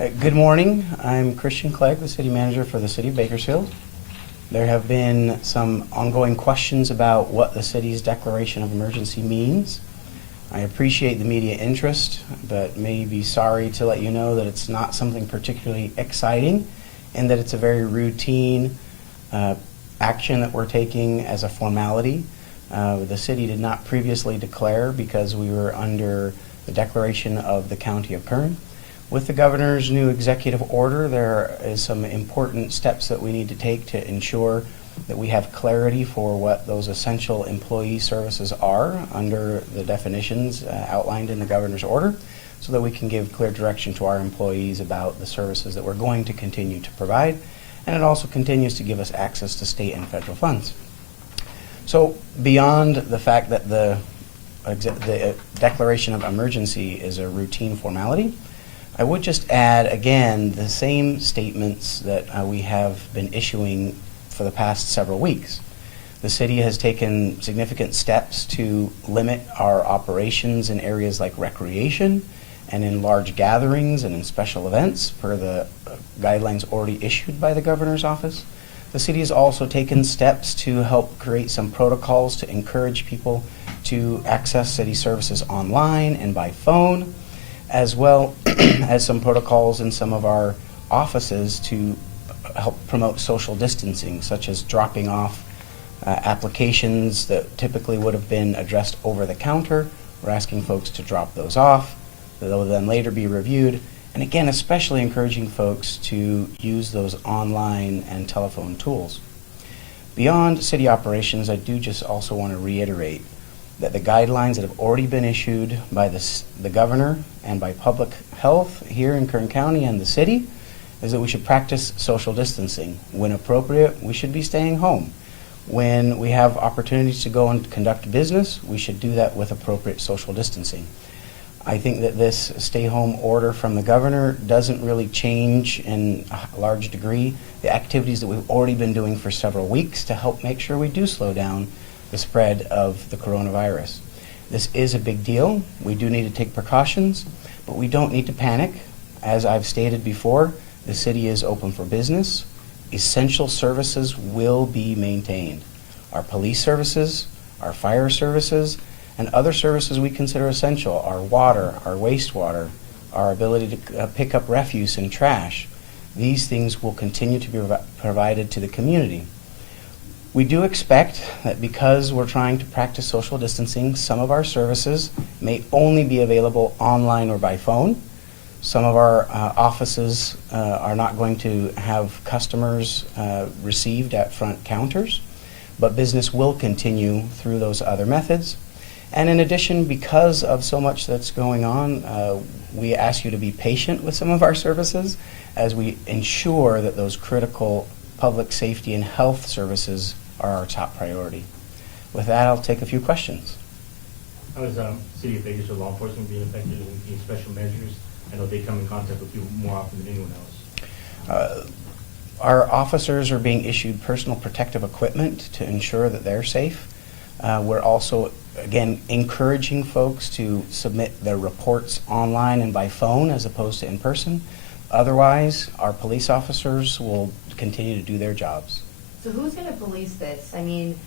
Good morning. I'm Christian Clegg, the city manager for the city of Bakersfield. There have been some ongoing questions about what the city's declaration of emergency means. I appreciate the media interest, but may be sorry to let you know that it's not something particularly exciting and that it's a very routine action that we're taking as a formality. The city did not previously declare because we were under the declaration of the County of Kern. With the governor's new executive order, there is some important steps that we need to take to ensure that we have clarity for what those essential employee services are under the definitions outlined in the governor's order, so that we can give clear direction to our employees about the services that we're going to continue to provide. And it also continues to give us access to state and federal funds. So beyond the fact that the declaration of emergency is a routine formality, I would just add, again, the same statements that we have been issuing for the past several weeks. The city has taken significant steps to limit our operations in areas like recreation and in large gatherings and in special events per the guidelines already issued by the governor's office. The city has also taken steps to help create some protocols to encourage people to access city services online and by phone, as well as some protocols in some of our offices to help promote social distancing, such as dropping off applications that typically would have been addressed over the counter. We're asking folks to drop those off. They'll then later be reviewed. And again, especially encouraging folks to use those online and telephone tools. Beyond city operations, I do just also want to reiterate that the guidelines that have already been issued by the governor and by public health here in Kern County and the city is that we should practice social distancing. When appropriate, we should be staying home. When we have opportunities to go and conduct business, we should do that with appropriate social distancing. I think that this stay-home order from the governor doesn't really change in a large degree the activities that we've already been doing for several weeks to help make sure we do slow down the spread of the coronavirus. This is a big deal. We do need to take precautions, but we don't need to panic. As I've stated before, the city is open for business. Essential services will be maintained. Our police services, our fire services, and other services we consider essential, our water, our wastewater, our ability to pick up refuse and trash. These things will continue to be provided to the community. We do expect that because we're trying to practice social distancing, some of our services may only be available online or by phone. Some of our offices are not going to have customers received at front counters, but business will continue through those other methods. And in addition, because of so much that's going on, we ask you to be patient with some of our services as we ensure that those critical public safety and health services are our top priority. With that, I'll take a few questions. How is City of Bakersfield law enforcement being affected in these special measures? I know they come in contact with you more often than anyone else. Our officers are being issued personal protective equipment to ensure that they're safe. We're also, again, encouraging folks to submit their reports online and by phone as opposed to in person. Otherwise, our police officers will continue to do their jobs. So who's going to police this? I mean,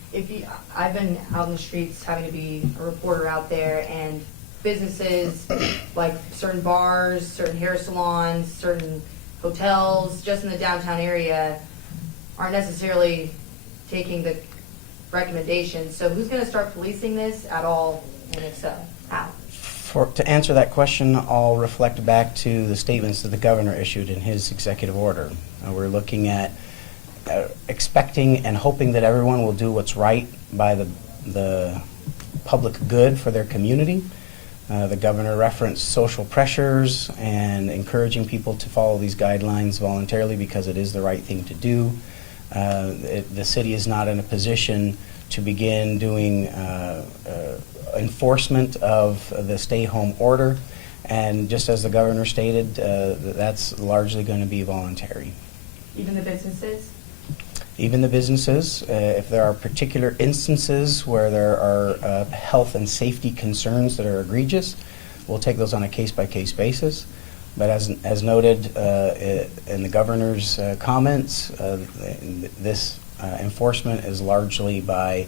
I've been out in the streets having to be a reporter out there, and businesses like certain bars, certain hair salons, certain hotels, just in the downtown area, aren't necessarily taking the recommendations. So who's going to start policing this at all, and if so, how? To answer that question, I'll reflect back to the statements that the governor issued in his executive order. We're looking at expecting and hoping that everyone will do what's right by the public good for their community. The governor referenced social pressures and encouraging people to follow these guidelines voluntarily because it is the right thing to do. The city is not in a position to begin doing enforcement of the stay-home order, and just as the governor stated, that's largely going to be voluntary. Even the businesses? Even the businesses. If there are particular instances where there are health and safety concerns that are egregious, we'll take those on a case-by-case basis. But as noted in the governor's comments, this enforcement is largely by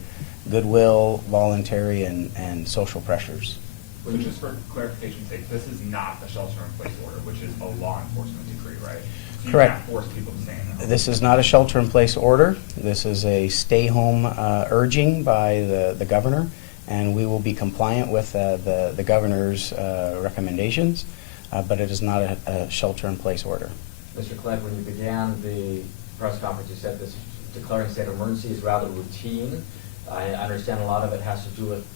goodwill, voluntary, and social pressures. So just for clarification's sake, this is not a shelter-in-place order, which is a law enforcement decree, right? So you Correct. can't force people to stay in their homes. This is not a shelter-in-place order. This is a stay-home urging by the governor, and we will be compliant with the governor's recommendations, but it is not a shelter-in-place order. Mr. Clegg, when you began the press conference, you said this declaring state of emergency is rather routine. I understand a lot of it has to do with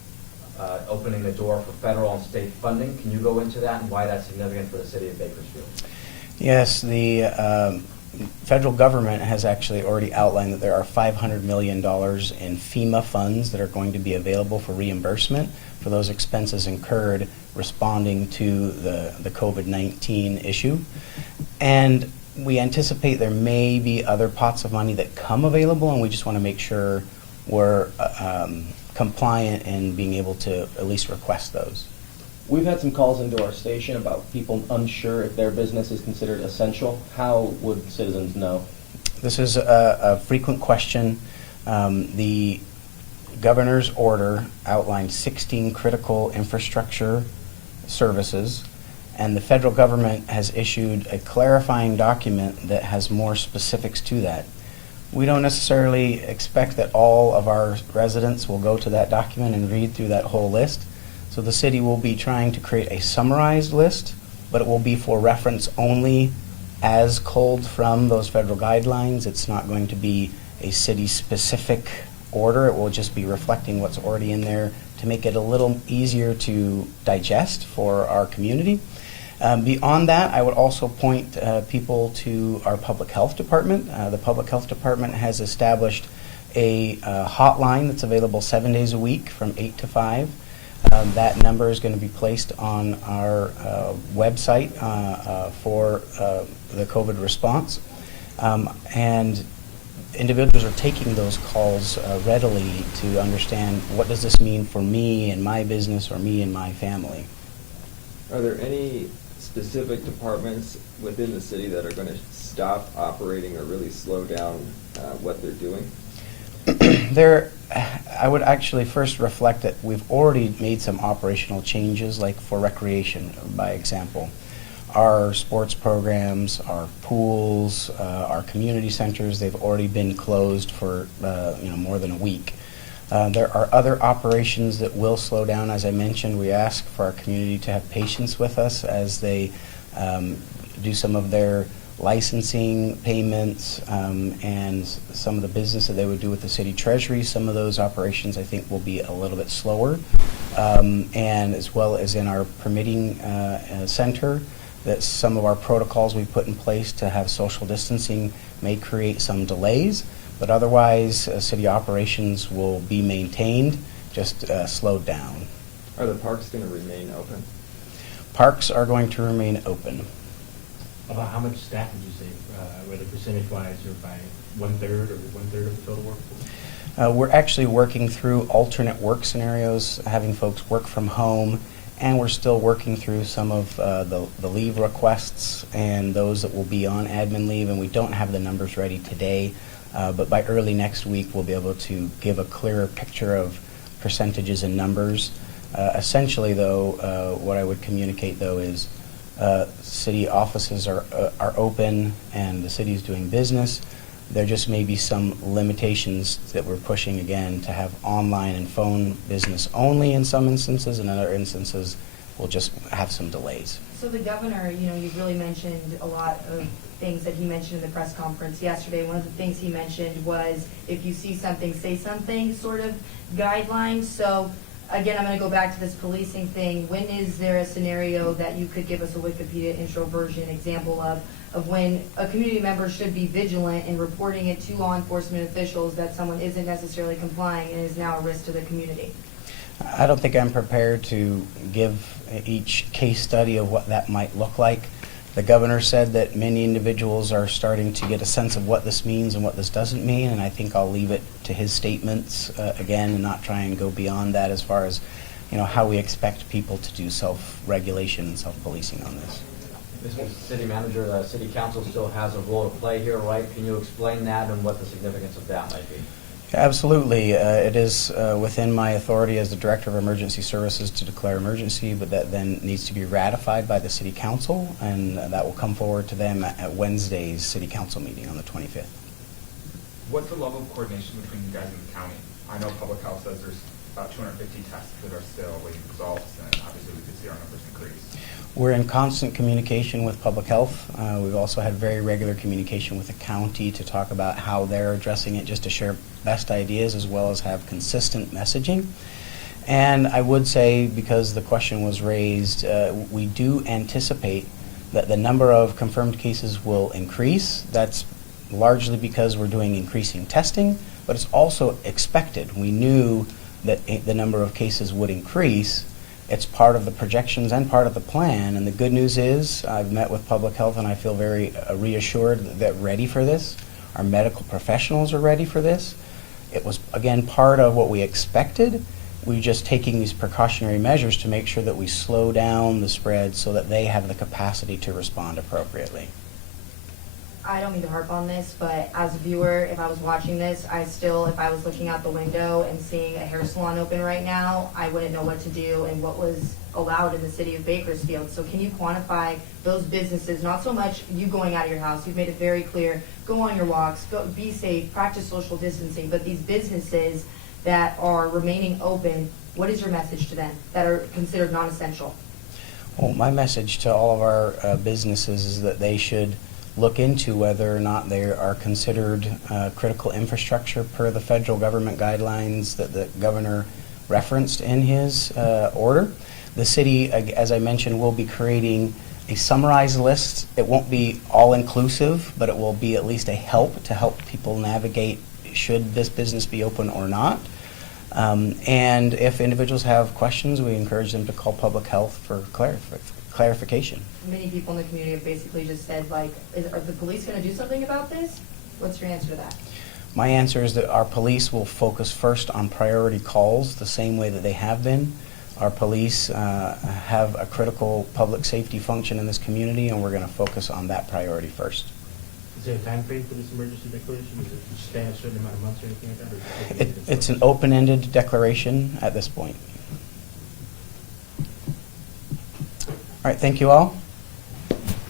opening the door for federal and state funding. Can you go into that and why that's significant for the city of Bakersfield? Yes, the federal government has actually already outlined that there are $500 million in FEMA funds that are going to be available for reimbursement for those expenses incurred responding to the COVID-19 issue. And we anticipate there may be other pots of money that come available, and we just want to make sure we're compliant in being able to at least request those. We've had some calls into our station about people unsure if their business is considered essential. How would citizens know? This is a frequent question. The governor's order outlined 16 critical infrastructure services, and the federal government has issued a clarifying document that has more specifics to that. We don't necessarily expect that all of our residents will go to that document and read through that whole list. So the city will be trying to create a summarized list, but it will be for reference only as culled from those federal guidelines. It's not going to be a city-specific order. It will just be reflecting what's already in there to make it a little easier to digest for our community. Beyond that, I would also point people to our public health department. The public health department has established a hotline that's available 7 days a week from 8 to 5. That number is going to be placed on our website for the COVID response. And individuals are taking those calls readily to understand what does this mean for me and my business or me and my family. Are there any specific departments within the city that are going to stop operating or really slow down what they're doing? I would actually first reflect that we've already made some operational changes, like for recreation, by example. Our sports programs, our pools, our community centers, they've already been closed for more than a week. There are other operations that will slow down. As I mentioned, we ask for our community to have patience with us as they do some of their licensing payments and some of the business that they would do with the city treasury. Some of those operations I think will be a little bit slower. And as well as in our permitting center, that some of our protocols we put in place to have social distancing may create some delays. But otherwise, city operations will be maintained, just slowed down. Are the parks going to remain open? Parks are going to remain open. About how much staff would you say, whether percentage-wise or by 1/3 or 1/3 of the total workforce? We're actually working through alternate work scenarios, having folks work from home, and we're still working through some of the leave requests and those that will be on admin leave, and we don't have the numbers ready today. But by early next week, we'll be able to give a clearer picture of percentages and numbers. Essentially, though, what I would communicate, though, is city offices are open and the city is doing business. There just may be some limitations that we're pushing, again, to have online and phone business only in some instances, and in other instances, we'll just have some delays. So the governor, you really mentioned a lot of things that he mentioned in the press conference yesterday. One of the things he mentioned was if you see something, say something sort of guidelines. So again, I'm going to go back to this policing thing. When is there a scenario that you could give us a Wikipedia intro version example of when a community member should be vigilant in reporting it to law enforcement officials that someone isn't necessarily complying and is now a risk to the community? I don't think I'm prepared to give each case study of what that might look like. The governor said that many individuals are starting to get a sense of what this means and what this doesn't mean, and I think I'll leave it to his statements again and not try and go beyond that as far as how we expect people to do self-regulation and self-policing on this. Mr. City Manager, the City Council still has a role to play here, right? Can you explain that and what the significance of that might be? Absolutely. It is within my authority as the Director of Emergency Services to declare emergency, but that then needs to be ratified by the City Council, and that will come forward to them at Wednesday's City Council meeting on the 25th. What's the level of coordination between you guys and the county? I know public health says there's about 250 tests that are still waiting results, and obviously we could see our numbers increase. We're in constant communication with public health. We've also had very regular communication with the county to talk about how they're addressing it, just to share best ideas as well as have consistent messaging. And I would say, because the question was raised, we do anticipate that the number of confirmed cases will increase. That's largely because we're doing increasing testing, but it's also expected. We knew that the number of cases would increase. It's part of the projections and part of the plan, and the good news is I've met with public health and I feel very reassured that they're ready for this. Our medical professionals are ready for this. It was, again, part of what we expected. We're just taking these precautionary measures to make sure that we slow down the spread so that they have the capacity to respond appropriately. I don't mean to harp on this, but as a viewer, if I was watching this, if I was looking out the window and seeing a hair salon open right now, I wouldn't know what to do and what was allowed in the city of Bakersfield. So can you quantify those businesses, not so much you going out of your house, you've made it very clear, go on your walks, be safe, practice social distancing, but these businesses that are remaining open, what is your message to them that are considered non-essential? Well, my message to all of our businesses is that they should look into whether or not they are considered critical infrastructure per the federal government guidelines that the governor referenced in his order. The city, as I mentioned, will be creating a summarized list. It won't be all-inclusive, but it will be at least a help to help people navigate should this business be open or not. And if individuals have questions, we encourage them to call public health for clarification. Many people in the community have basically just said, like, are the police going to do something about this? What's your answer to that? My answer is that our police will focus first on priority calls the same way that they have been. Our police have a critical public safety function in this community, and we're going to focus on that priority first. Is there a time frame for this emergency declaration? Does it span a certain amount of months or anything like that? It's an open-ended declaration at this point. All right, thank you all.